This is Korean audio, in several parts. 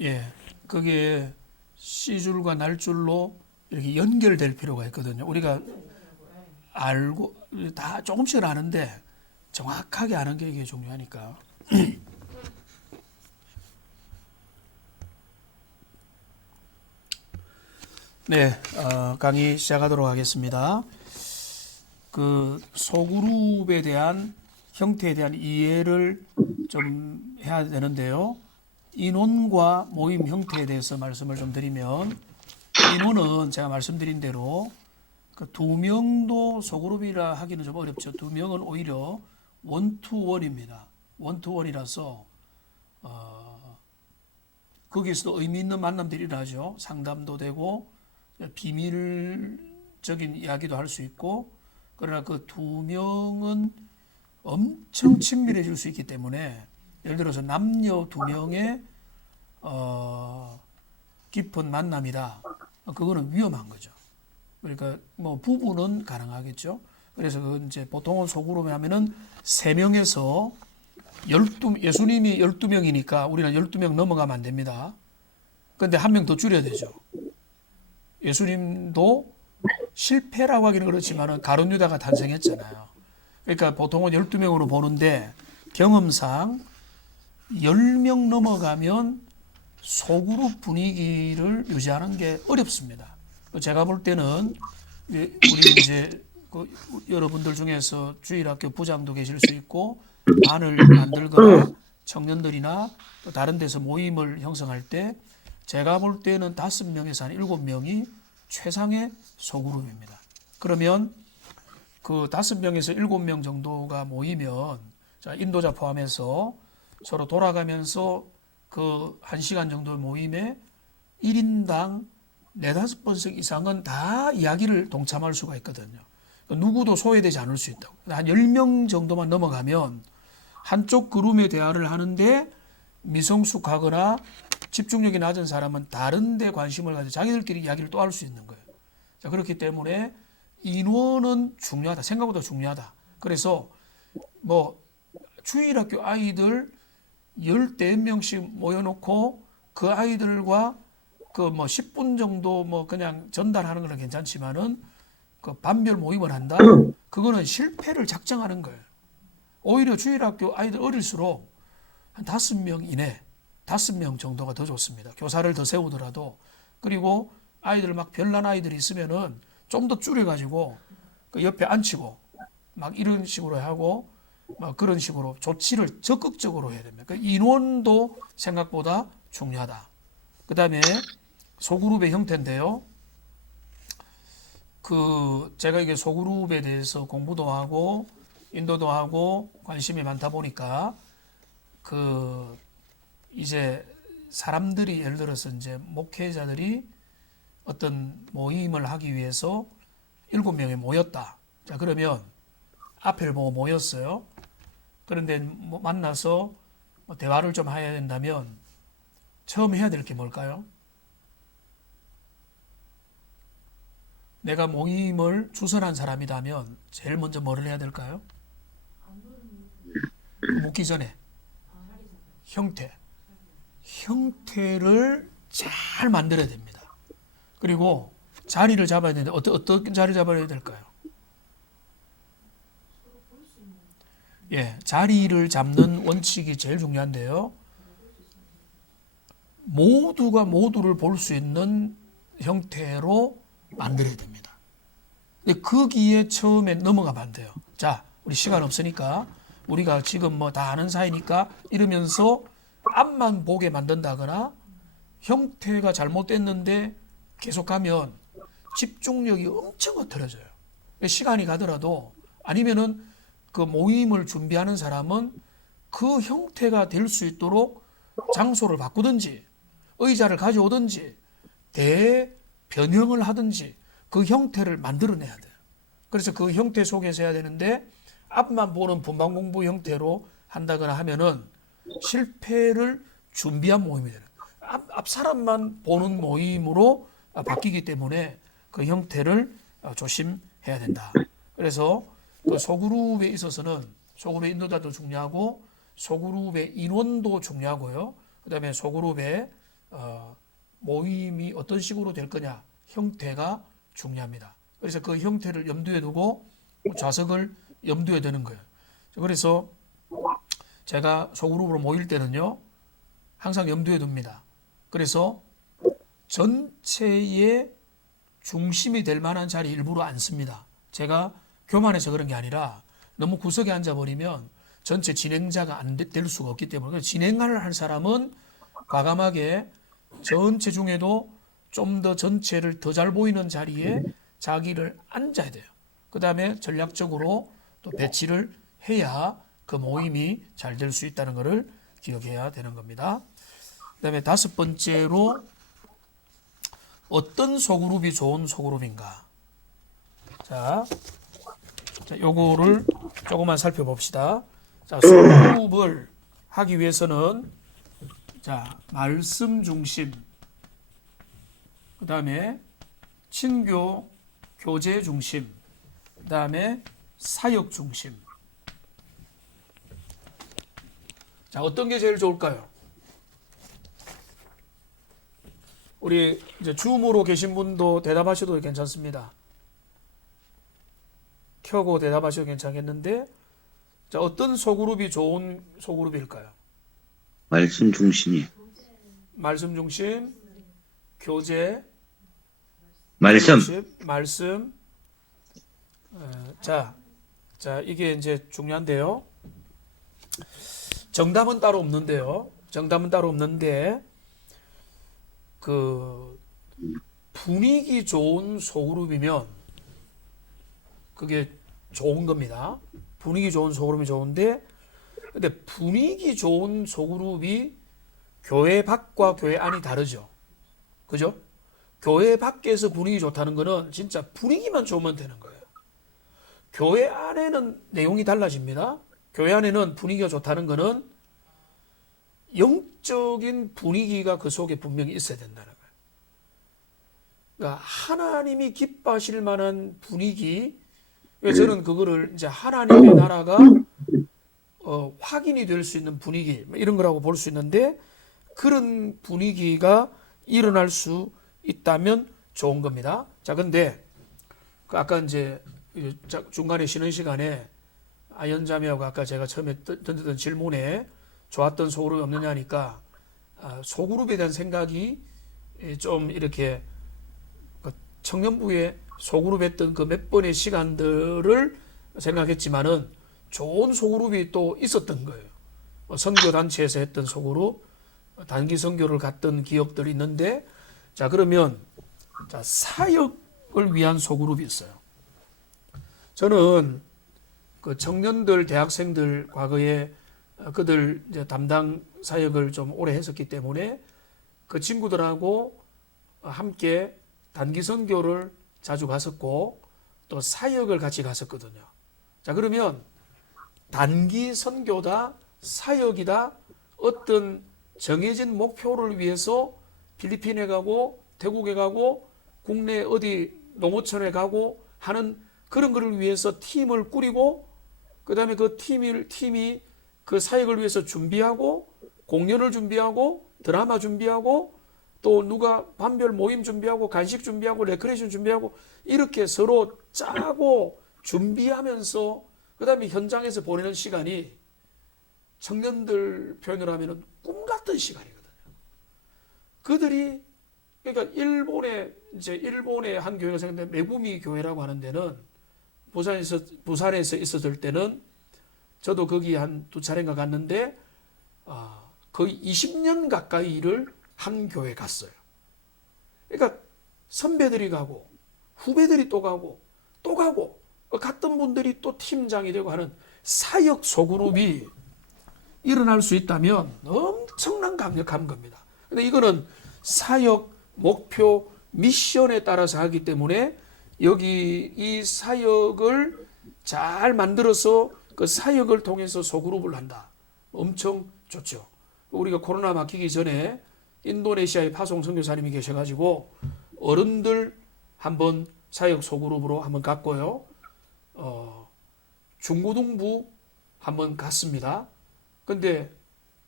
예, 그게 C줄과 날줄로 이렇게 연결될 필요가 있거든요. 우리가 알고 다 조금씩은 아는데 정확하게 아는 게 이게 중요하니까. 네, 강의 시작하도록 하겠습니다. 그 소그룹에 대한 형태에 대한 이해를 좀 해야 되는데요. 인원과 모임 형태에 대해서 말씀을 좀 드리면, 인원은 제가 말씀드린 대로 그 두 명도 소그룹이라 하기는 좀 어렵죠. 두 명은 오히려 원투원입니다. 원투원이라서 거기서도 의미 있는 만남들이 일어나죠. 상담도 되고 비밀적인 이야기도 할 수 있고, 그러나 그 두 명은 엄청 친밀해질 수 있기 때문에, 예를 들어서 남녀 두 명의 깊은 만남이다. 그거는 위험한 거죠. 그러니까 뭐 부부는 가능하겠죠. 그래서 그 이제 보통은 소그룹에 하면은 3명에서 12, 예수님이 12명이니까 우리는 12명 넘어가면 안 됩니다. 근데 한 명 더 줄여야 되죠. 예수님도 실패라고 하기는 그렇지만은 가룟 유다가 탄생했잖아요. 그러니까 보통은 12명으로 보는데 경험상 10명 넘어가면 소그룹 분위기를 유지하는 게 어렵습니다. 제가 볼 때는 우리 이제 그 여러분들 중에서 주일학교 부장도 계실 수 있고 반을 만들거나 청년들이나 또 다른 데서 모임을 형성할 때 제가 볼 때는 5명에서 한 7명이 최상의 소그룹입니다. 그러면 그 5명에서 7명 정도가 모이면, 자, 인도자 포함해서 서로 돌아가면서 그 1시간 정도 모임에 1인당 4-5번씩 이상은 다 이야기를 동참할 수가 있거든요. 누구도 소외되지 않을 수 있다고. 한 10명 정도만 넘어가면 한쪽 그룹의 대화를 하는데 미성숙하거나 집중력이 낮은 사람은 다른 데 관심을 가지고 자기들끼리 이야기를 또 할 수 있는 거예요. 자, 그렇기 때문에 인원은 중요하다. 생각보다 중요하다. 그래서 뭐 주일학교 아이들 10대명씩 모여놓고 그 아이들과 그 뭐 10분 정도 뭐 그냥 전달하는 건 괜찮지만은 그 반별 모임을 한다? 그거는 실패를 작정하는 거예요. 오히려 주일학교 아이들 어릴수록 한 5명 이내, 5명 정도가 더 좋습니다. 교사를 더 세우더라도. 그리고 아이들 막 별난 아이들이 있으면은 좀 더 줄여가지고 그 옆에 앉히고 막 이런 식으로 하고 막 그런 식으로 조치를 적극적으로 해야 됩니다. 그 인원도 생각보다 중요하다. 그 다음에 소그룹의 형태인데요. 그 제가 이게 소그룹에 대해서 공부도 하고 인도도 하고 관심이 많다 보니까 그 이제 사람들이 예를 들어서 이제 목회자들이 어떤 모임을 하기 위해서 7명이 모였다. 자, 그러면 앞을 보고 모였어요. 그런데 뭐 만나서 뭐 대화를 좀 해야 된다면 처음 해야 될 게 뭘까요? 내가 모임을 주선한 사람이라면 제일 먼저 뭐를 해야 될까요? 묻기 전에 형태. 형태를 잘 만들어야 됩니다. 그리고 자리를 잡아야 되는데 어떤 자리를 잡아야 될까요? 예, 자리를 잡는 원칙이 제일 중요한데요. 모두가 모두를 볼 수 있는 형태로 만들어야 됩니다. 근데 거기에 처음에 넘어가면 안 돼요. 자, 우리 시간 없으니까 우리가 지금 뭐 다 아는 사이니까 이러면서 앞만 보게 만든다거나 형태가 잘못됐는데 계속하면 집중력이 엄청 흐트러져요. 시간이 가더라도 아니면은 그 모임을 준비하는 사람은 그 형태가 될 수 있도록 장소를 바꾸든지 의자를 가져오든지 대변형을 하든지 그 형태를 만들어내야 돼요. 그래서 그 형태 속에서 해야 되는데 앞만 보는 분방 공부 형태로 한다거나 하면은 실패를 준비한 모임이 되는 거예요. 앞 사람만 보는 모임으로 바뀌기 때문에 그 형태를 조심해야 된다. 그래서 그 소그룹에 있어서는 소그룹의 인도자도 중요하고 소그룹의 인원도 중요하고요. 그 다음에 소그룹의 모임이 어떤 식으로 될 거냐, 형태가 중요합니다. 그래서 그 형태를 염두에 두고 좌석을 염두에 두는 거예요. 그래서 제가 소그룹으로 모일 때는요, 항상 염두에 둡니다. 그래서 전체의 중심이 될 만한 자리 일부러 안 씁니다. 제가 교만해서 그런 게 아니라 너무 구석에 앉아버리면 전체 진행자가 안 될 수가 없기 때문에 진행을 할 사람은 과감하게 전체 중에도 좀 더 전체를 더 잘 보이는 자리에 자기를 앉아야 돼요. 그 다음에 전략적으로 또 배치를 해야 그 모임이 잘 될 수 있다는 것을 기억해야 되는 겁니다. 그 다음에 다섯 번째로 어떤 소그룹이 좋은 소그룹인가. 자, 요거를 조금만 살펴봅시다. 자, 소그룹을 하기 위해서는 자, 말씀 중심, 그 다음에 친교, 교제 중심, 그 다음에 사역 중심. 자, 어떤 게 제일 좋을까요? 우리 이제 줌으로 계신 분도 대답하셔도 괜찮습니다. 켜고 대답하셔도 괜찮겠는데, 자, 어떤 소그룹이 좋은 소그룹일까요? 말씀 중심이. 말씀 중심, 교제, 말씀. 말씀. 자, 이게 이제 중요한데요. 정답은 따로 없는데요. 정답은 따로 없는데, 그, 분위기 좋은 소그룹이면 그게 좋은 겁니다. 분위기 좋은 소그룹이 좋은데, 근데 분위기 좋은 소그룹이 교회 밖과 교회 안이 다르죠. 그죠? 교회 밖에서 분위기 좋다는 거는 진짜 분위기만 좋으면 되는 거예요. 교회 안에는 내용이 달라집니다. 교회 안에는 분위기가 좋다는 거는 영적인 분위기가 그 속에 분명히 있어야 된다는 거예요. 그러니까 하나님이 기뻐하실 만한 분위기, 저는 그거를 이제 하나님의 나라가 확인이 될 수 있는 분위기, 이런 거라고 볼 수 있는데, 그런 분위기가 일어날 수 있다면 좋은 겁니다. 자, 근데 아까 이제 중간에 쉬는 시간에 아연자매하고 아까 제가 처음에 던졌던 질문에 좋았던 소그룹이 없느냐니까, 소그룹에 대한 생각이 좀 이렇게 청년부에 소그룹 했던 그 몇 번의 시간들을 생각했지만은 좋은 소그룹이 또 있었던 거예요. 선교단체에서 했던 소그룹, 단기 선교를 갔던 기억들이 있는데, 자, 그러면 자, 사역을 위한 소그룹이 있어요. 저는 그 청년들, 대학생들 과거에 그들 이제 담당 사역을 좀 오래 했었기 때문에 그 친구들하고 함께 단기 선교를 자주 갔었고 또 사역을 같이 갔었거든요. 자, 그러면 단기 선교다, 사역이다, 어떤 정해진 목표를 위해서 필리핀에 가고 태국에 가고 국내 어디 농어촌에 가고 하는 그런 거를 위해서 팀을 꾸리고, 그 다음에 그 팀이 그 사역을 위해서 준비하고, 공연을 준비하고, 드라마 준비하고, 또 누가 반별 모임 준비하고, 간식 준비하고, 레크레이션 준비하고, 이렇게 서로 짜고 준비하면서 그 다음에 현장에서 보내는 시간이 청년들 표현으로 하면 꿈 같은 시간이거든요. 그들이, 그러니까 일본의 한 교회가 생겼는데 메구미 교회라고 하는 데는 부산에서 있었을 때는 저도 거기 한 두 차례인가 갔는데 거의 20년 가까이 일을 한 교회 갔어요. 그러니까 선배들이 가고 후배들이 또 가고 또 가고 갔던 분들이 또 팀장이 되고 하는 사역 소그룹이 일어날 수 있다면 엄청난 강력한 겁니다. 근데 이거는 사역 목표 미션에 따라서 하기 때문에 여기 이 사역을 잘 만들어서 그 사역을 통해서 소그룹을 한다. 엄청 좋죠. 우리가 코로나 막히기 전에 인도네시아의 파송 선교사님이 계셔가지고 어른들 한번 사역 소그룹으로 한번 갔고요. 중고등부 한번 갔습니다. 근데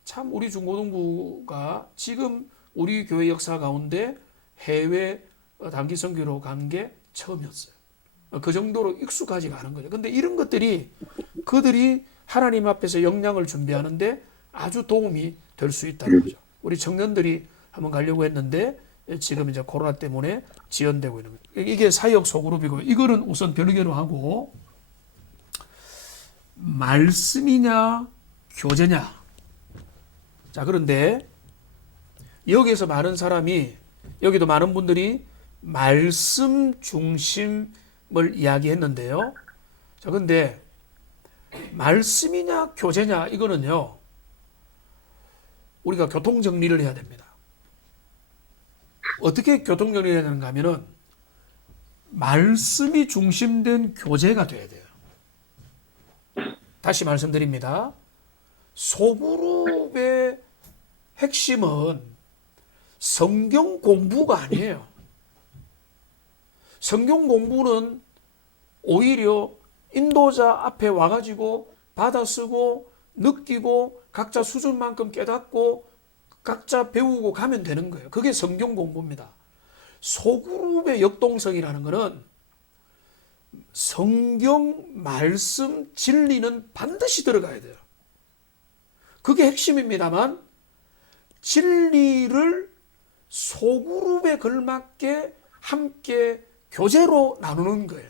참 우리 중고등부가 지금 우리 교회 역사 가운데 해외 단기 선교로 간 게 처음이었어요. 그 정도로 익숙하지가 않은 거죠. 근데 이런 것들이 그들이 하나님 앞에서 역량을 준비하는데 아주 도움이 될 수 있다는 거죠. 우리 청년들이 한번 가려고 했는데 지금 이제 코로나 때문에 지연되고 있는 거죠. 이게 사역 소그룹이고, 이거는 우선 별개로 하고, 말씀이냐 교제냐. 자, 그런데 여기에서 많은 사람이, 여기도 많은 분들이 말씀 중심을 이야기했는데요. 자, 근데 말씀이냐 교제냐, 이거는요, 우리가 교통 정리를 해야 됩니다. 어떻게 교통 정리를 해야 되는가 하면은 말씀이 중심된 교제가 돼야 돼요. 다시 말씀드립니다. 소그룹의 핵심은 성경 공부가 아니에요. 성경 공부는 오히려 인도자 앞에 와가지고 받아쓰고 느끼고 각자 수준만큼 깨닫고 각자 배우고 가면 되는 거예요. 그게 성경 공부입니다. 소그룹의 역동성이라는 것은 성경 말씀 진리는 반드시 들어가야 돼요. 그게 핵심입니다만, 진리를 소그룹에 걸맞게 함께 교제로 나누는 거예요.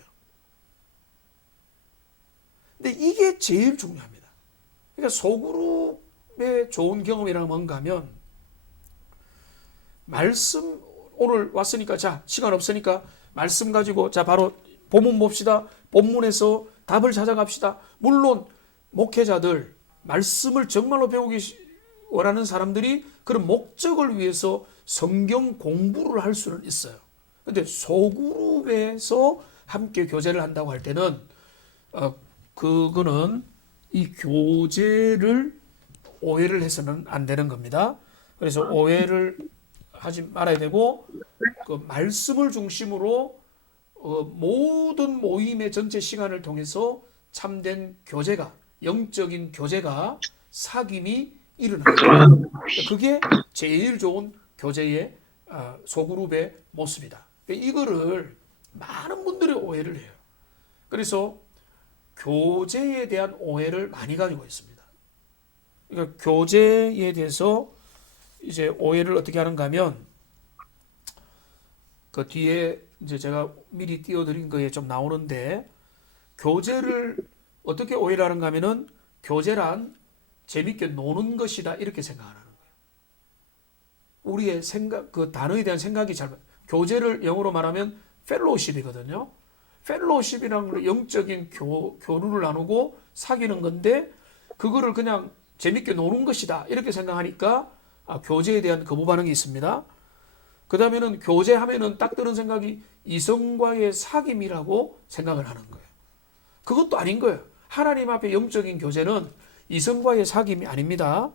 근데 이게 제일 중요합니다. 그러니까 소그룹의 좋은 경험이란 뭔가 하면, 말씀, 오늘 왔으니까, 자, 시간 없으니까 말씀 가지고, 자, 바로 본문 봅시다. 본문에서 답을 찾아갑시다. 물론 목회자들, 말씀을 정말로 배우기 원하는 사람들이 그런 목적을 위해서 성경 공부를 할 수는 있어요. 근데 소그룹에서 함께 교제를 한다고 할 때는 그거는 이 교제를 오해를 해서는 안 되는 겁니다. 그래서 오해를 하지 말아야 되고, 그 말씀을 중심으로 모든 모임의 전체 시간을 통해서 참된 교제가, 영적인 교제가, 사귐이 일어나요. 그게 제일 좋은 교제의 소그룹의 모습이다. 이거를 많은 분들이 오해를 해요. 그래서 교제에 대한 오해를 많이 가지고 있습니다. 그러니까 교제에 대해서 이제 오해를 어떻게 하는가 하면, 그 뒤에 이제 제가 미리 띄워드린 거에 좀 나오는데, 교제를 어떻게 오해를 하는가 하면은, 교제란 재밌게 노는 것이다, 이렇게 생각하는 거예요. 우리의 생각, 그 단어에 대한 생각이 교제를 영어로 말하면 펠로우십이거든요. 펠로우십이라는 걸 영적인 교류를 나누고 사귀는 건데, 그거를 그냥 재밌게 노는 것이다, 이렇게 생각하니까 교제에 대한 거부 반응이 있습니다. 그 다음에는 교제하면은 딱 드는 생각이 이성과의 사귐이라고 생각을 하는 거예요. 그것도 아닌 거예요. 하나님 앞에 영적인 교제는 이성과의 사귐이 아닙니다.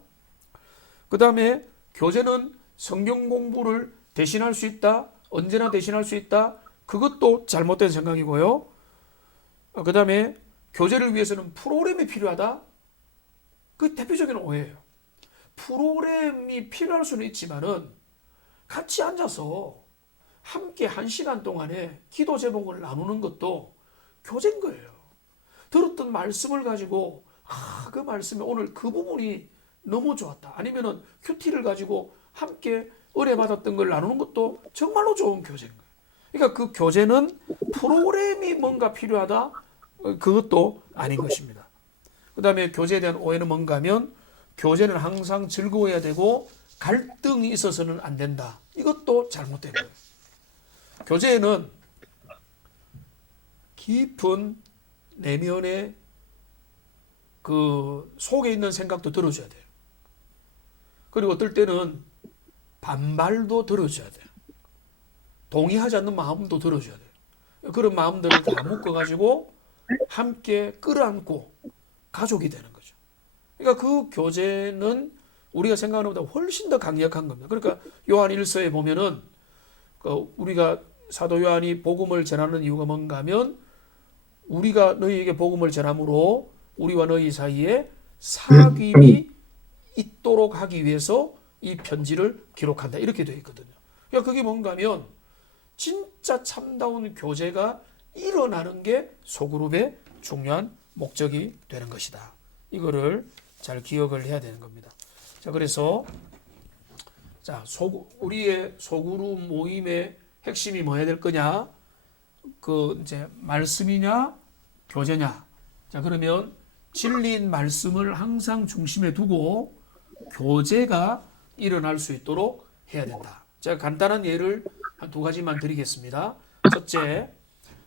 그 다음에 교제는 성경 공부를 대신할 수 있다, 언제나 대신할 수 있다, 그것도 잘못된 생각이고요. 그 다음에 교제를 위해서는 프로그램이 필요하다, 그 대표적인 오해예요. 프로그램이 필요할 수는 있지만은 같이 앉아서 함께 1시간 동안에 기도 제목을 나누는 것도 교제인 거예요. 들었던 말씀을 가지고 그 말씀에 오늘 그 부분이 너무 좋았다, 아니면은 큐티를 가지고 함께 의뢰받았던 걸 나누는 것도 정말로 좋은 교제인 거예요. 그러니까 그 교제는 프로그램이 뭔가 필요하다, 그것도 아닌 것입니다. 그 다음에 교제에 대한 오해는 뭔가 하면, 교제는 항상 즐거워야 되고 갈등이 있어서는 안 된다, 이것도 잘못된 거예요. 교제에는 깊은 내면의 그 속에 있는 생각도 들어줘야 돼요. 그리고 어떨 때는 반발도 들어줘야 돼요. 동의하지 않는 마음도 들어줘야 돼요. 그런 마음들을 다 묶어가지고 함께 끌어안고 가족이 되는 거죠. 그러니까 그 교제는 우리가 생각하는 것보다 훨씬 더 강력한 겁니다. 그러니까 요한 1서에 보면은 우리가 사도 요한이 복음을 전하는 이유가 뭔가 하면, 우리가 너희에게 복음을 전함으로 우리와 너희 사이에 사귐이 있도록 하기 위해서 이 편지를 기록한다. 이렇게 되어 있거든요. 그러니까 그게 뭔가 하면 진짜 참다운 교제가 일어나는 게 소그룹의 중요한 목적이 되는 것이다. 이거를 잘 기억을 해야 되는 겁니다. 자, 그래서 자, 우리의 소그룹 모임의 핵심이 뭐 해야 될 거냐? 그 이제 말씀이냐, 교제냐. 자, 그러면 진리인 말씀을 항상 중심에 두고 교제가 일어날 수 있도록 해야 된다. 제가 간단한 예를 한 두 가지만 드리겠습니다. 첫째,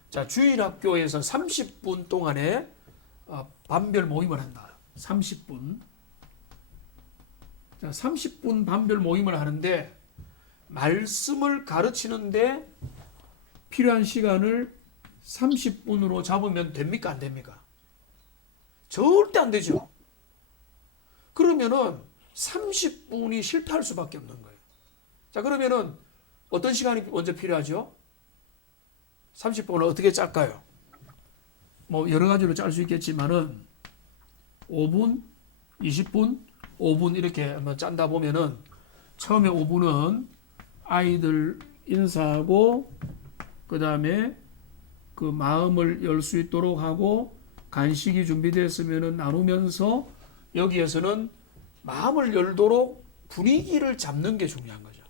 자, 주일학교에서 30분 동안에 반별 모임을 한다. 30분. 자, 30분 반별 모임을 하는데 말씀을 가르치는데 필요한 시간을 30분으로 잡으면 됩니까? 안 됩니까? 절대 안 되죠. 그러면은 30분이 실패할 수밖에 없는 거예요. 자, 그러면은 어떤 시간이 먼저 필요하죠? 30분을 어떻게 짤까요? 뭐 여러 가지로 짤 수 있겠지만은 5분, 20분, 5분 이렇게 한번 짠다 보면은 처음에 5분은 아이들 인사하고 그 다음에 그 마음을 열 수 있도록 하고 간식이 준비됐으면 나누면서 여기에서는 마음을 열도록 분위기를 잡는 게 중요한 거죠.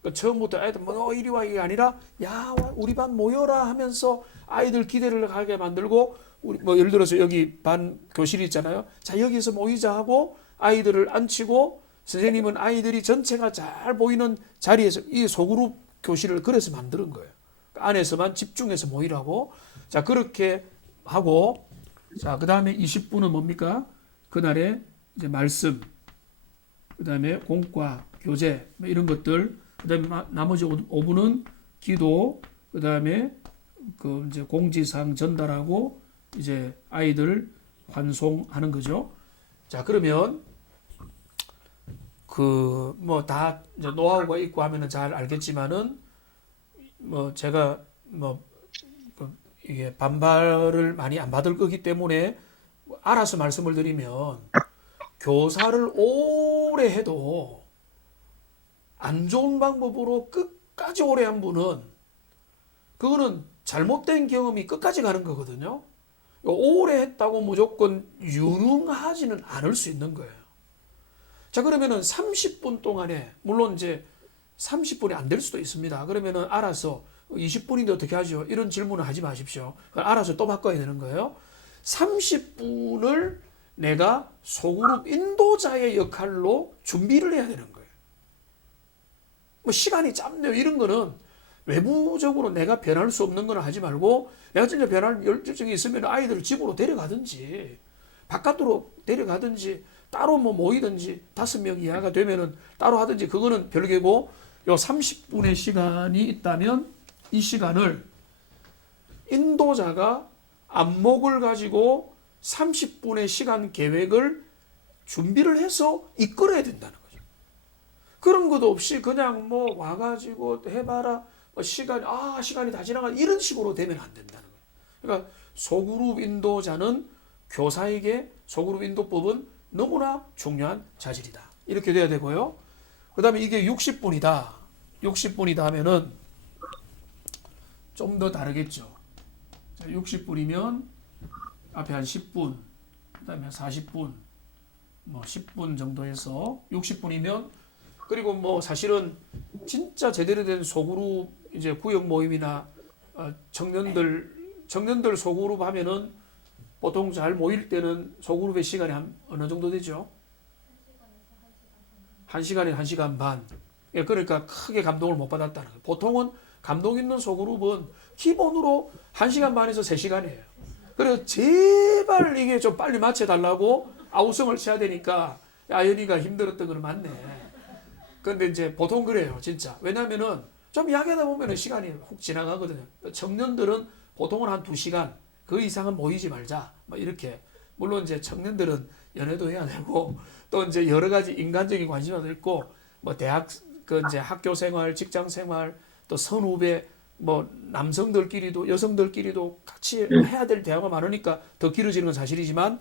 그러니까 처음부터 애들 뭐 이리 와 이게 아니라 야 우리 반 모여라 하면서 아이들 기대를 가게 만들고 우리 뭐 예를 들어서 여기 반 교실이 있잖아요. 자 여기서 모이자 하고 아이들을 앉히고 선생님은 아이들이 전체가 잘 보이는 자리에서 이 소그룹 교실을 그래서 만드는 거예요. 안에서만 집중해서 모이라고. 자 그렇게 하고 자 그다음에 20분은 뭡니까? 그날의 이제 말씀, 그다음에 공과 교제 뭐 이런 것들, 그다음에 나머지 5분은 기도, 그다음에 그 이제 공지사항 전달하고 이제 아이들 환송하는 거죠. 자 그러면 그 뭐 다 노하우가 있고 하면은 잘 알겠지만은 뭐 제가 뭐 이게 반발을 많이 안 받을 거기 때문에 알아서 말씀을 드리면 교사를 오래 해도 안 좋은 방법으로 끝까지 오래 한 분은 그거는 잘못된 경험이 끝까지 가는 거거든요. 오래 했다고 무조건 유능하지는 않을 수 있는 거예요. 자 그러면은 30분 동안에 물론 이제 30분이 안 될 수도 있습니다. 그러면은 알아서 20분인데 어떻게 하죠? 이런 질문을 하지 마십시오. 알아서 또 바꿔야 되는 거예요. 30분을 내가 소그룹 인도자의 역할로 준비를 해야 되는 거예요. 뭐 시간이 짧네요. 이런 거는 외부적으로 내가 변할 수 없는 건 하지 말고 내가 진짜 변할 열정이 있으면 아이들을 집으로 데려가든지 바깥으로 데려가든지 따로 뭐 모이든지 5명 이하가 되면은 따로 하든지 그거는 별개고 요 30분의 시간이 있다면 이 시간을 인도자가 안목을 가지고 30분의 시간 계획을 준비를 해서 이끌어야 된다는 거죠. 그런 것도 없이 그냥 뭐 와가지고 해봐라 뭐 시간이 다 지나가 이런 식으로 되면 안 된다는 거예요. 그러니까 소그룹 인도자는 교사에게 소그룹 인도법은 너무나 중요한 자질이다. 이렇게 돼야 되고요. 그 다음에 이게 60분이다. 60분이다 하면은 좀 더 다르겠죠. 60분이면 앞에 한 10분, 그 다음에 40분, 뭐 10분 정도 해서 60분이면 그리고 뭐 사실은 진짜 제대로 된 소그룹 이제 구역 모임이나 청년들 소그룹 하면은 보통 잘 모일 때는 소그룹의 시간이 한 어느 정도 되죠? 1시간에 1시간 반. 그러니까 크게 감동을 못 받았다는 거예요. 보통은 감동 있는 소그룹은 기본으로 1시간 반에서 3시간이에요. 그래서 제발 이게 좀 빨리 맞춰달라고 아우성을 쳐야 되니까 아연이가 힘들었던 건 맞네. 근데 이제 보통 그래요, 진짜. 왜냐면은 좀 야기하다 보면은 시간이 훅 지나가거든요. 청년들은 보통은 한 2시간, 그 이상은 모이지 말자. 뭐 이렇게. 물론 이제 청년들은 연애도 해야 되고 또 이제 여러 가지 인간적인 관심도 있고 뭐 대학 그 이제 학교 생활, 직장 생활, 또 선후배 뭐 남성들끼리도 여성들끼리도 같이 해야 될 대화가 많으니까 더 길어지는 건 사실이지만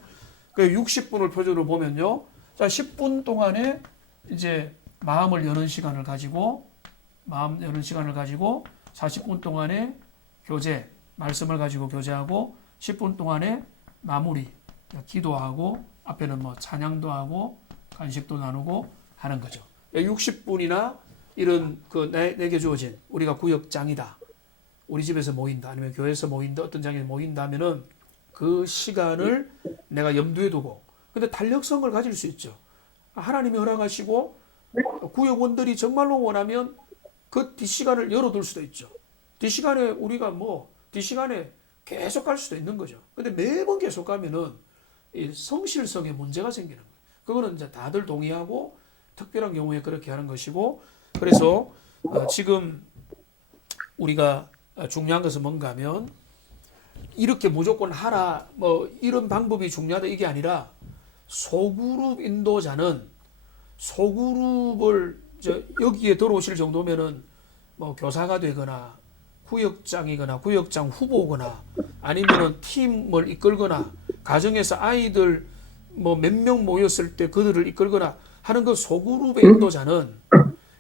그 60분을 표준으로 보면요. 자, 10분 동안에 이제 마음 여는 시간을 가지고 40분 동안의 교제, 말씀을 가지고 교제하고 10분 동안의 마무리, 기도하고 앞에는 뭐 찬양도 하고 간식도 나누고 하는 거죠. 60분이나 이런 내게 주어진 우리가 구역장이다. 우리 집에서 모인다. 아니면 교회에서 모인다. 어떤 장에 모인다 하면은 그 시간을 내가 염두에 두고 근데 탄력성을 가질 수 있죠. 하나님이 허락하시고 구역원들이 정말로 원하면 그 뒷시간을 열어둘 수도 있죠. 뒷시간에 우리가 뒷시간에 계속 갈 수도 있는 거죠. 근데 매번 계속 가면은 이 성실성에 문제가 생기는 거예요. 그거는 이제 다들 동의하고 특별한 경우에 그렇게 하는 것이고 그래서 지금 우리가 중요한 것은 뭔가 하면 이렇게 무조건 하라 이런 방법이 중요하다 이게 아니라 소그룹 인도자는 소그룹을 여기에 들어오실 정도면은 교사가 되거나 구역장이거나 구역장 후보거나 아니면은 팀을 이끌거나 가정에서 아이들 몇 명 모였을 때 그들을 이끌거나 하는 그 소그룹의 인도자는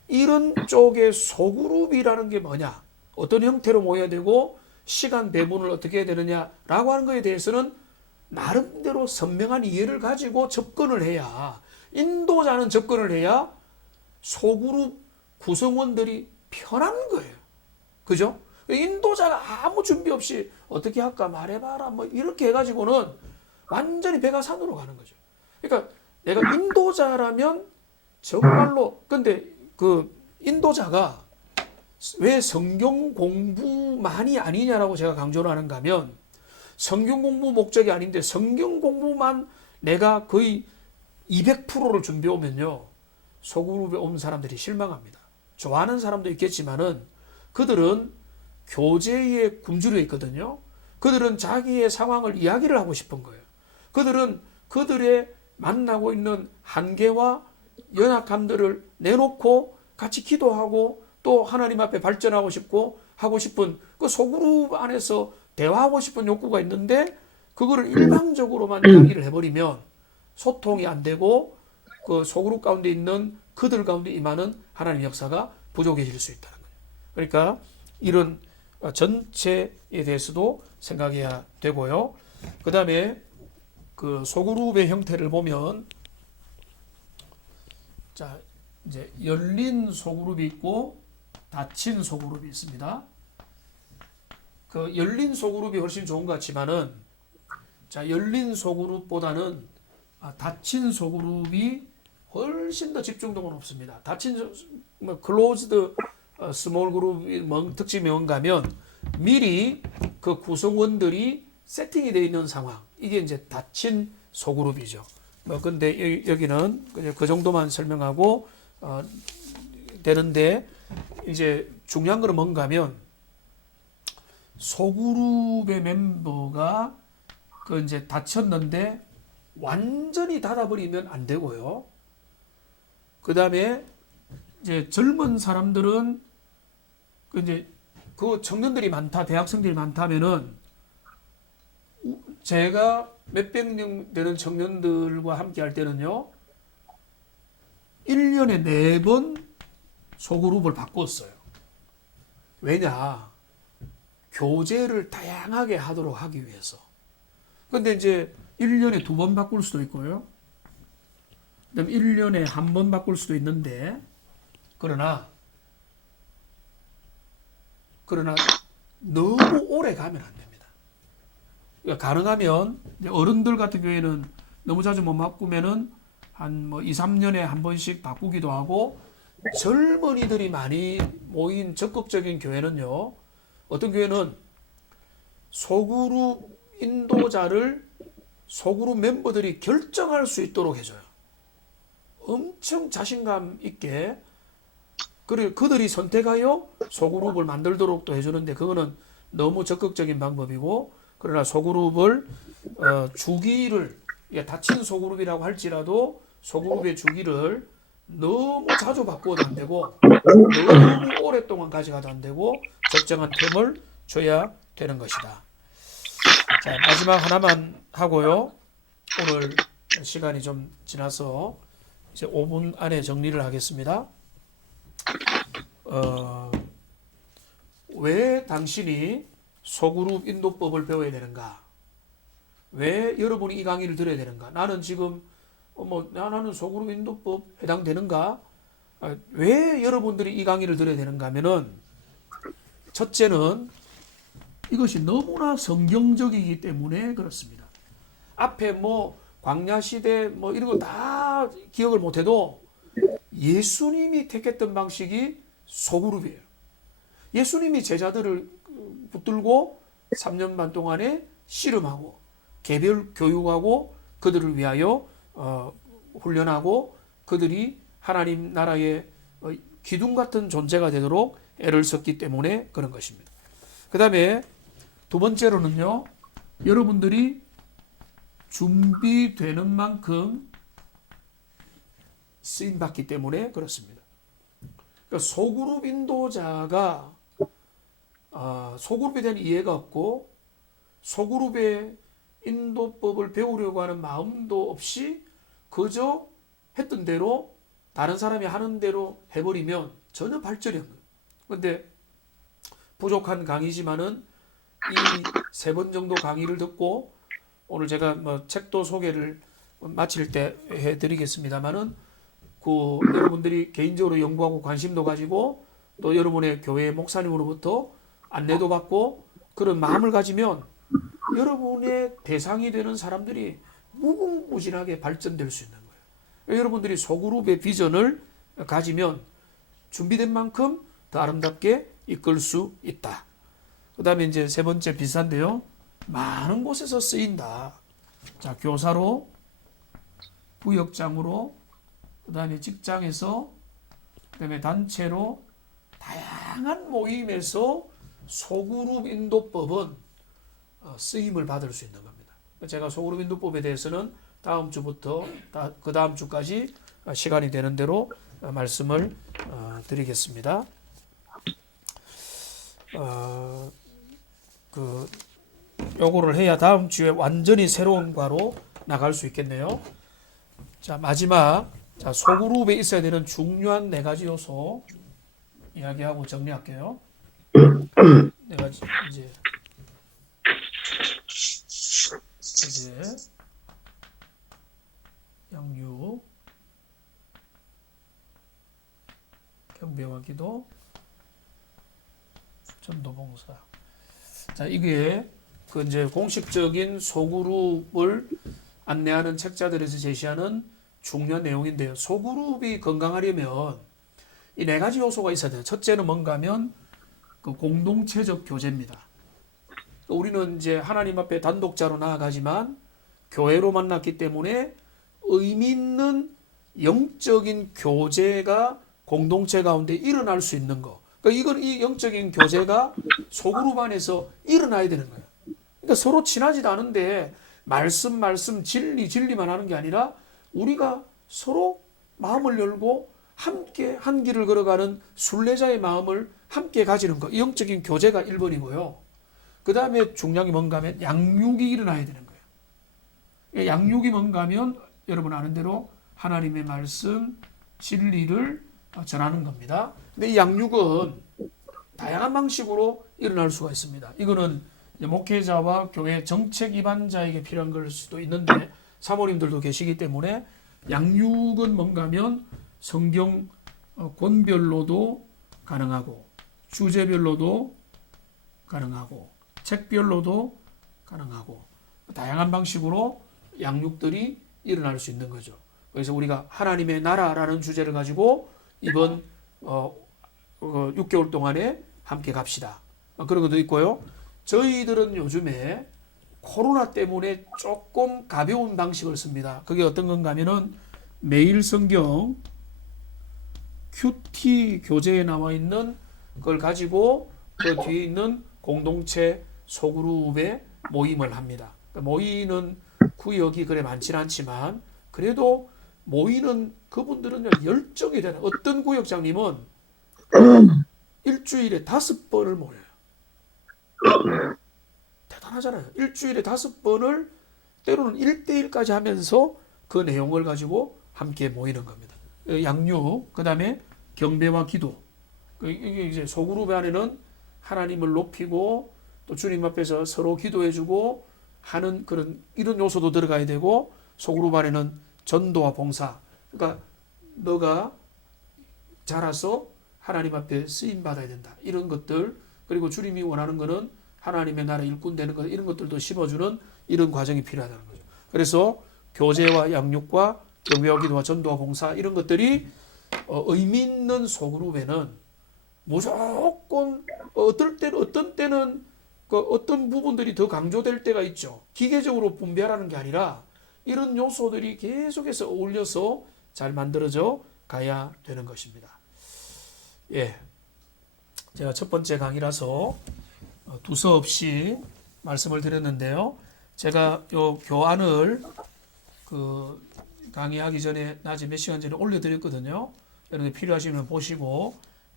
이런 쪽의 소그룹이라는 게 뭐냐, 어떤 형태로 모여야 되고 시간 배분을 어떻게 해야 되느냐라고 하는 것에 대해서는 나름대로 선명한 이해를 가지고 접근을 해야, 인도자는 접근을 해야 소그룹 구성원들이 편한 거예요. 그죠? 인도자가 아무 준비 없이 어떻게 할까 말해봐라 이렇게 해가지고는 완전히 배가 산으로 가는 거죠. 그러니까 내가 인도자라면 정말로, 근데 그 인도자가 왜 성경 공부만이 아니냐라고 제가 강조를 하는가 하면, 성경 공부 목적이 아닌데 성경 공부만 내가 거의 200%를 준비해 오면요, 소그룹에 온 사람들이 실망합니다. 좋아하는 사람도 있겠지만은 그들은 교제에 굶주려 있거든요. 그들은 자기의 상황을 이야기를 하고 싶은 거예요. 그들은 그들의 만나고 있는 한계와 연약함들을 내놓고 같이 기도하고 또 하나님 앞에 발전하고 싶고 하고 싶은 그 소그룹 안에서 대화하고 싶은 욕구가 있는데 그거를 일방적으로만 이야기를 해버리면 소통이 안 되고 그 소그룹 가운데 있는 그들 가운데 임하는 하나님의 역사가 부족해질 수 있다는 거예요. 그러니까 이런 전체에 대해서도 생각해야 되고요. 그 다음에 그 소그룹의 형태를 보면, 자, 이제 열린 소그룹이 있고 닫힌 소그룹이 있습니다. 그 열린 소그룹이 훨씬 좋은 것 같지만은, 자, 열린 소그룹보다는 닫힌 소그룹이 훨씬 더 집중도가 높습니다. 닫힌 클로즈드 스몰 그룹이 특징이 뭔가 하면 미리 그 구성원들이 세팅이 되어 있는 상황, 이게 이제 닫힌 소그룹이죠. 근데 여기는 그냥 그 정도만 설명하고 되는데, 이제 중요한 거는 뭔가 하면 소그룹의 멤버가 그 이제 닫혔는데 완전히 닫아버리면 안 되고요. 그 다음에 이제 젊은 사람들은 이제 그 청년들이 많다, 대학생들이 많다면은 제가 몇백 명 되는 청년들과 함께 할 때는요, 1년에 4번 소그룹을 바꿨어요. 왜냐? 교제를 다양하게 하도록 하기 위해서. 근데 이제 1년에 2번 바꿀 수도 있고요. 그다음에 1년에 1번 바꿀 수도 있는데, 그러나 너무 오래 가면 안 됩니다. 그러니까 가능하면 어른들 같은 경우에는 너무 자주 못 바꾸면은 한 2, 3년에 한 번씩 바꾸기도 하고, 젊은이들이 많이 모인 적극적인 교회는요, 어떤 교회는 소그룹 인도자를 소그룹 멤버들이 결정할 수 있도록 해줘요. 엄청 자신감 있게 그들이 선택하여 소그룹을 만들도록 또 해주는데, 그거는 너무 적극적인 방법이고, 그러나 소그룹을 주기를, 닫힌 소그룹이라고 할지라도 소그룹의 주기를 너무 자주 바꾸어도 안 되고 너무 오랫동안 가져가도 안 되고 적정한 틈을 줘야 되는 것이다. 자, 마지막 하나만 하고요, 오늘 시간이 좀 지나서 이제 5분 안에 정리를 하겠습니다. 왜 당신이 소그룹 인도법을 배워야 되는가? 왜 여러분이 이 강의를 들어야 되는가? 나는 지금 나는 소그룹 인도법 해당되는가? 왜 여러분들이 이 강의를 들어야 되는가 하면은, 첫째는 이것이 너무나 성경적이기 때문에 그렇습니다. 앞에 광야 시대 이런 거 다 기억을 못해도 예수님이 택했던 방식이 소그룹이에요. 예수님이 제자들을 붙들고 3년 반 동안에 씨름하고 개별 교육하고 그들을 위하여 훈련하고 그들이 하나님 나라의 기둥 같은 존재가 되도록 애를 썼기 때문에 그런 것입니다. 그 다음에 두 번째로는요, 여러분들이 준비되는 만큼 쓰임받기 때문에 그렇습니다. 그러니까 소그룹 인도자가 소그룹에 대한 이해가 없고 소그룹의 인도법을 배우려고 하는 마음도 없이 그저 했던 대로 다른 사람이 하는 대로 해버리면 전혀 발전이 없는 거예요. 그런데 부족한 강의지만은 이 3번 정도 강의를 듣고 오늘 제가 책도 소개를 마칠 때 해드리겠습니다만은 여러분들이 개인적으로 연구하고 관심도 가지고 또 여러분의 교회 목사님으로부터 안내도 받고 그런 마음을 가지면 여러분의 대상이 되는 사람들이 무궁무진하게 발전될 수 있는 거예요. 여러분들이 소그룹의 비전을 가지면 준비된 만큼 더 아름답게 이끌 수 있다. 그 다음에 이제 세 번째 비슷한데요. 많은 곳에서 쓰인다. 자, 교사로, 부역장으로, 그 다음에 직장에서, 그 다음에 단체로, 다양한 모임에서 소그룹 인도법은 쓰임을 받을 수 있는 겁니다. 제가 소그룹 인도법에 대해서는 다음 주부터 그 다음 주까지 시간이 되는 대로 말씀을 드리겠습니다. 요거를 해야 다음 주에 완전히 새로운 과로 나갈 수 있겠네요. 자, 마지막, 소그룹에 있어야 되는 중요한 4가지 요소 이야기하고 정리할게요. 4가지 이제 양육, 경배와 기도, 전도봉사. 자, 이게 이제 공식적인 소그룹을 안내하는 책자들에서 제시하는 중요한 내용인데요. 소그룹이 건강하려면 이 4가지 요소가 있어야 돼요. 첫째는 뭔가 하면 공동체적 교제입니다. 우리는 이제 하나님 앞에 단독자로 나아가지만 교회로 만났기 때문에 의미 있는 영적인 교제가 공동체 가운데 일어날 수 있는 거. 그러니까 이 영적인 교제가 소그룹 안에서 일어나야 되는 거예요. 그러니까 서로 친하지도 않은데 말씀 진리만 하는 게 아니라 우리가 서로 마음을 열고 함께 한 길을 걸어가는 순례자의 마음을 함께 가지는 거. 영적인 교제가 1번이고요. 그 다음에 중요한 게 뭔가 하면 양육이 일어나야 되는 거예요. 양육이 뭔가 하면 여러분 아는 대로 하나님의 말씀, 진리를 전하는 겁니다. 근데 이 양육은 다양한 방식으로 일어날 수가 있습니다. 이거는 목회자와 교회 정책 입안자에게 필요한 걸 수도 있는데 사모님들도 계시기 때문에 양육은 뭔가 하면 성경 권별로도 가능하고 주제별로도 가능하고 책별로도 가능하고 다양한 방식으로 양육들이 일어날 수 있는 거죠. 그래서 우리가 하나님의 나라라는 주제를 가지고 이번 6개월 동안에 함께 갑시다. 그런 것도 있고요. 저희들은 요즘에 코로나 때문에 조금 가벼운 방식을 씁니다. 그게 어떤 건가 하면은 매일 성경 큐티 교재에 나와 있는 그걸 가지고 그 뒤에 있는 공동체 소그룹에 모임을 합니다. 모이는 구역이 그래 많지는 않지만 그래도 모이는 그분들은 열정이 되는 어떤 구역장님은 일주일에 5번을 모여요. 대단하잖아요. 일주일에 5번을 때로는 1대1까지 하면서 그 내용을 가지고 함께 모이는 겁니다. 양육, 그 다음에 경배와 기도. 이게 이제 소그룹 안에는 하나님을 높이고 또 주님 앞에서 서로 기도해주고 하는 그런 이런 요소도 들어가야 되고, 소그룹 안에는 전도와 봉사. 그러니까 너가 자라서 하나님 앞에 쓰임 받아야 된다. 이런 것들, 그리고 주님이 원하는 것은 하나님의 나라 일꾼 되는 것, 이런 것들도 심어주는 이런 과정이 필요하다는 거죠. 그래서 교제와 양육과 경배와 기도와 전도와 봉사, 이런 것들이 의미 있는 소그룹에는 무조건 어떤 때는 그 어떤 부분들이 더 강조될 때가 있죠. 기계적으로 분배하라는 게 아니라 이런 요소들이 계속해서 어울려서 잘 만들어져 가야 되는 것입니다. 예, 제가 첫 번째 강의라서 두서없이 말씀을 드렸는데요. 제가 요 교안을 그 강의하기 전에 낮에 몇 시간 전에 올려드렸거든요. 여러분들 필요하시면 보시고,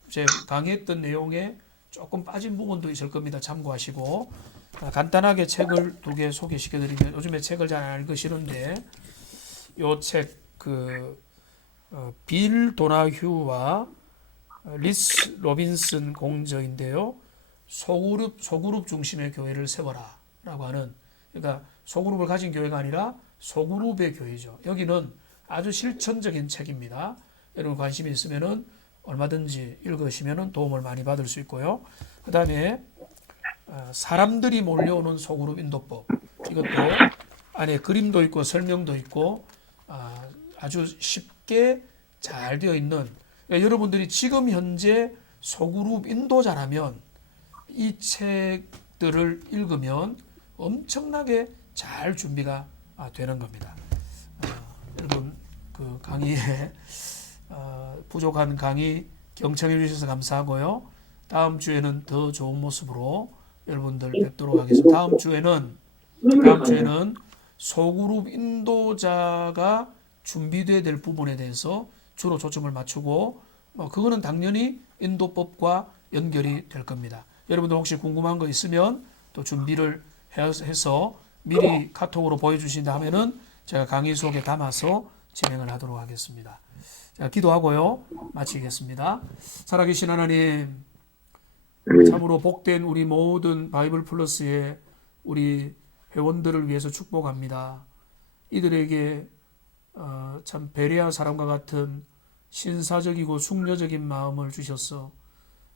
제 강의했던 내용에 조금 빠진 부분도 있을 겁니다. 참고하시고, 간단하게 책을 2개 소개시켜드리면, 요즘에 책을 잘 안 읽으시는데 요 책 빌 도나휴와 리스 로빈슨 공저인데요. 소그룹 중심의 교회를 세워라 라고 하는, 그러니까 소그룹을 가진 교회가 아니라 소그룹의 교회죠. 여기는 아주 실천적인 책입니다. 여러분 관심이 있으면은 얼마든지 읽으시면은 도움을 많이 받을 수 있고요. 그 다음에 사람들이 몰려오는 소그룹 인도법, 이것도 안에 그림도 있고 설명도 있고 아주 쉽게 잘 되어 있는, 그러니까 여러분들이 지금 현재 소그룹 인도자라면 이 책들을 읽으면 엄청나게 잘 준비가 되는 겁니다. 여러분 그 강의에 부족한 강의 경청해 주셔서 감사하고요. 다음 주에는 더 좋은 모습으로 여러분들 뵙도록 하겠습니다. 다음 주에는 소그룹 인도자가 준비돼야 될 부분에 대해서 주로 초점을 맞추고, 그거는 당연히 인도법과 연결이 될 겁니다. 여러분들 혹시 궁금한 거 있으면 또 준비를 해서 미리 카톡으로 보여주신다 하면은 제가 강의 속에 담아서 진행을 하도록 하겠습니다. 자, 기도하고요. 마치겠습니다. 살아계신 하나님, 참으로 복된 우리 모든 바이블 플러스의 우리 회원들을 위해서 축복합니다. 이들에게 참 베레아 사람과 같은 신사적이고 숙녀적인 마음을 주셔서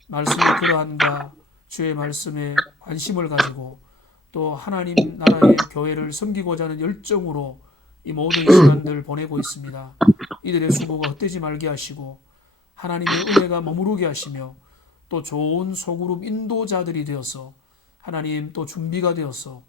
말씀의 그러한과 주의 말씀에 관심을 가지고 또 하나님 나라의 교회를 섬기고자 하는 열정으로 이 모든 시간들을 보내고 있습니다. 이들의 수고가 헛되지 말게 하시고 하나님의 은혜가 머무르게 하시며 또 좋은 소그룹 인도자들이 되어서 하나님 또 준비가 되어서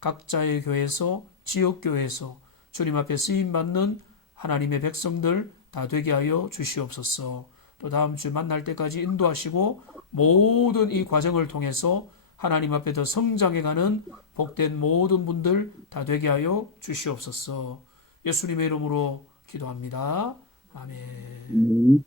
각자의 교회에서 지역교회에서 주님 앞에 쓰임받는 하나님의 백성들 다 되게 하여 주시옵소서. 또 다음 주 만날 때까지 인도하시고 모든 이 과정을 통해서 하나님 앞에 더 성장해가는 복된 모든 분들 다 되게 하여 주시옵소서. 예수님의 이름으로 기도합니다. 아멘.